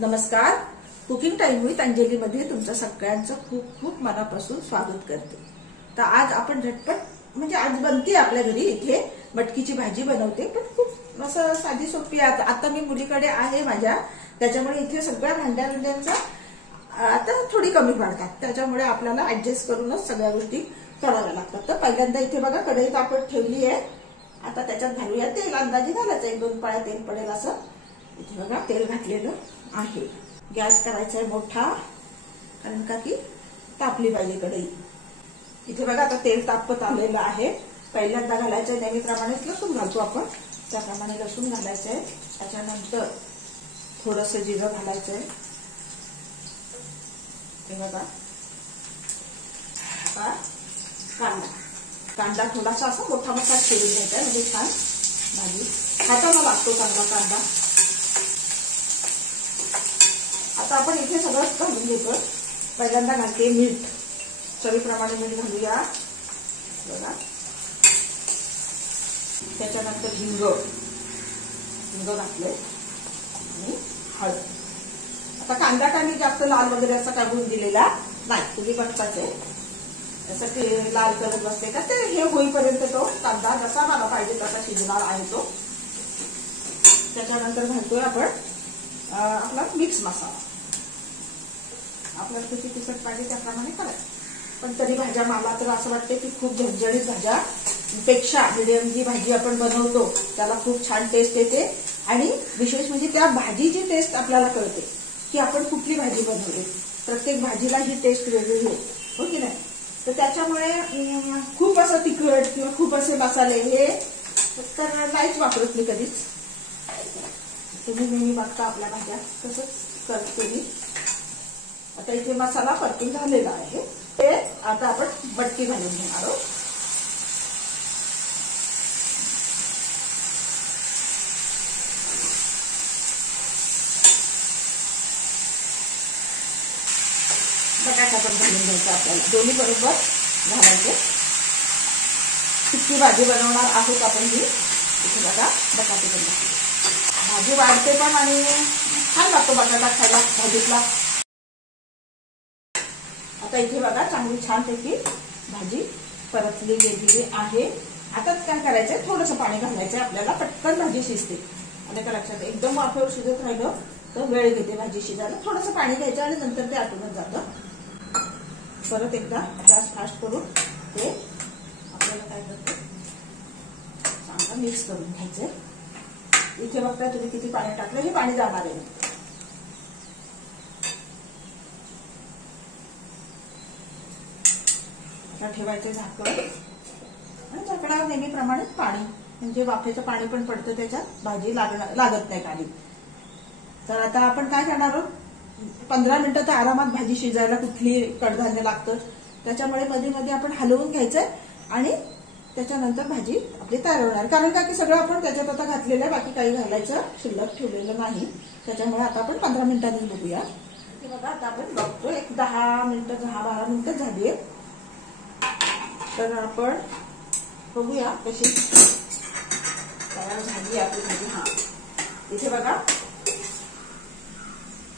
नमस्कार. Cooking time with Anjali मध्ये तुमचं सगळ्यांचं खूप खूप मनापासून स्वागत करते. तर आज आपण झटपट म्हणजे आज बनते आपल्या घरी इथे मटकीची भाजी बनवते, पण खूप असं साधी सोपी. आता मी मुलीकडे आहे माझ्या, त्याच्यामुळे इथे सगळ्या भांड्यांचा आता थोडी कमी पडतात, त्याच्यामुळे आपल्याला ऍडजस्ट करूनच सगळ्या गोष्टी कराव्या लागतात. तर पहिल्यांदा इथे बघा कढई तापत ठेवली आहे. आता त्याच्यात घालूया तेल. अंदाजे घालायचं, 1-2 पळ्या तेल पडेल असं. इथे बघा तेल घातलेलं आहे. गॅस करायचा आहे मोठा, कारण का की तापली पाहिजे कढई. इथे बघा आता तेल तापत आलेलं आहे. पहिल्यांदा घालायचं आहे नेहमीप्रमाणेच लसूण घालतो आपण, त्याप्रमाणे लसूण घालायचं आहे. त्याच्यानंतर थोडस जिरं घालायचं आहे. हे बघा आता कांदा थोडासा असा मोठा मोठा चिरून घ्यायचा आहे, म्हणजे छान भाजी खाताना लागतो चांगला कांदा. आता आपण इथे सगळं घालून घेतो. पहिल्यांदा घालते मीठ, चवीप्रमाणे मीठ घालूया बघा. त्याच्यानंतर हिंग घातले आणि हळद. आता कांदा काही जास्त लाल वगैरे असा काढून दिलेला नाही, तुम्ही बघताच असं लाल करत बसते का, ते हे होईपर्यंत तो कांदा जसा मला पाहिजे तसा शिजणार आहे तो. त्याच्यानंतर घालतोय आपण आपला मिक्स मसाला. आपल्याला किती तिखट पाहिजे त्याप्रमाणे करायचं. पण तरी भाज्या मला तर असं वाटते की खूप झणझणीत भाज्या पेक्षा मिडियम जी भाजी आपण बनवतो त्याला खूप छान टेस्ट येते. आणि विशेष म्हणजे त्या भाजीची टेस्ट आपल्याला कळते की आपण कुठली भाजी बनवली. प्रत्येक भाजीला ही टेस्ट वेगळी आहे, हो की नाही. तर त्याच्यामुळे खूप असं तिखट किंवा खूप असे मसाले हे तर नाहीच वापरत मी कधीच. तुम्ही नेहमी बघता आपल्या भाज्या तसंच करते मी. आता इथे मसाला परतून झालेला आहे. ते आता आपण मटकी घालून घेणार आहोत. बटाटा पण घालून घ्यायचा आपल्याला, दोन्ही बरोबर घालायचे. सुकी भाजी बनवणार आहोत आपण ही. इथे बघा बटाटे पण घालते, भाजी वाढते पण आणि छान लागतो बटाटा खायला भाजीतला. आता इथे बघा चांगली छानपैकी भाजी परतली गेलेली आहे. आता काय करायचंय, थोडंसं पाणी घालायचंय आपल्याला, पटकन भाजी शिजते. आणि का लक्षात, एकदम वाफेवर शिजत राहिलं तर वेळ घेते भाजी शिजायला. थोडंसं पाणी घ्यायचं आणि नंतर ते आटूनच जातं. परत एकदा गॅस फास्ट करून ते आपल्याला काय करतो चांगलं मिक्स करून घ्यायचंय. इथे बघताय तुम्ही किती पाणी टाकलं, हे पाणी जाणार आहे. ठेवायचे झाकण, झाकणावर नेहमीप्रमाणे पाणी, म्हणजे वाफेचं पाणी पण पडतं त्याच्यात, भाजी लागत नाही पाणी. तर आता आपण काय करणार आहोत, 15 मिनिटं तर आरामात भाजी शिजायला कुठली कडधान्य लागतं, त्याच्यामुळे मध्ये मध्ये आपण हलवून घ्यायचंय आणि त्याच्यानंतर भाजी आपली तयार होणार. कारण का की सगळं आपण त्याच्यात आता घातलेलं आहे, बाकी काही घालायचं शिल्लक ठेवलेलं नाही. त्याच्यामुळे आता आपण 15 मिनिटांनी बघूया. हे बघा आता आपण बघतो, एक 10 मिनिटं 10-12 मिनिटं झाली आहे. तर आपण बघूया कशी तयार झाली आपली भाजी. हा इथे बघा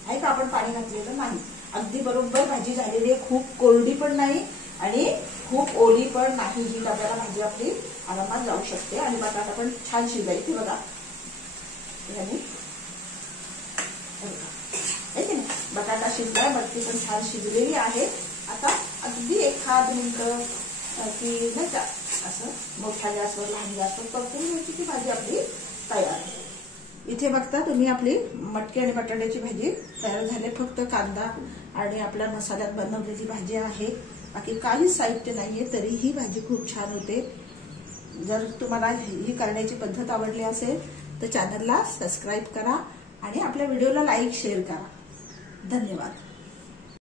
आहे का, आपण पाणी घातलेलं नाही, अगदी बरोबर भाजी झालेली आहे. खूप कोरडी पण नाही आणि खूप ओली पण नाही. ही डब्याला भाजी आपली आरामात जाऊ शकते. आणि बटाटा पण छान शिजला. इथे बघा बटाटा शिजलाय, मटकी पण छान शिजलेली आहे. आता अगदी 1-2 मिनिटं की नाही का असं मोठ्या गॅसवर लहान गॅसवर परतून घ्यायची ती भाजी आपली तयार आहे. इथे बघता तुम्ही आपली मटकी आणि बटाट्याची भाजी तयार झाली. फक्त कांदा आणि आपल्या मसाल्यात बनवलेली भाजी आहे, बाकी काहीच साहित्य नाहीये, तरी ही भाजी खूप छान होते. जर तुम्हाला ही करण्याची पद्धत आवडली असेल तर चॅनलला सबस्क्राईब करा आणि आपल्या व्हिडिओला लाईक शेअर करा. धन्यवाद.